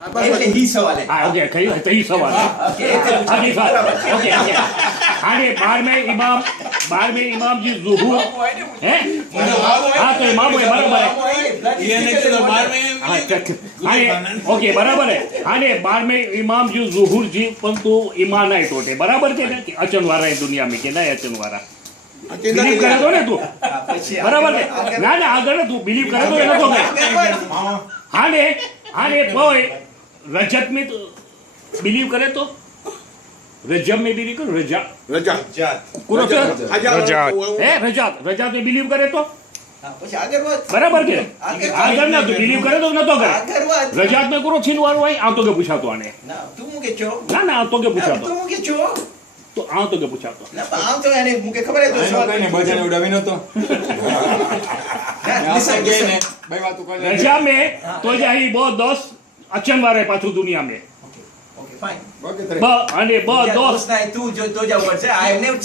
એટલે ही सवाल है। हाँ ओके कही तो ही सवाल है ओके हाँ जी सर ओके ओके हाँ ये बार में इमाम जी ज़ुहूर हैं हाँ तो इमाम है बराबर है हाँ हाँ ये ओके बराबर है हाँ ये बार में इमाम जी ज़ुहूर जी पण तू ईमान आहे तोटे बराबर છે ને અચન વાળા એ દુનિયા में કે ના અચન વાળા બિલીવ કરે તો ને તું બરાબર છે ના ના આગળ તું બિલીવ કરે તો એ નતો કે हाँ ने बोय रजत में तो बिलीव करे तो रजब में बिलीव करो रजात रजात में बिलीव करे तो बराबर के आगर ना तो बिलीव करे तो न तो करे रजात में करो छीन वारो आई आ तो के पूछा तो आने ना तू मुके छो ना ना आ तो के पूछा तू मुके छो तो आ तो के पूछा तो ना आम तो એને મુકે ખબર હે તો સવાલ કઈને બજાને ઉડાવી નતો ભાઈ વાતો કરે रजा में तो जाही बो 10 अचन वारे पाछू दुनिया में ઓકે ફાઇન ઓકે ब અને ब 10 दोस्त ના તું જો તો જા ઉપર છે આઈ નેવ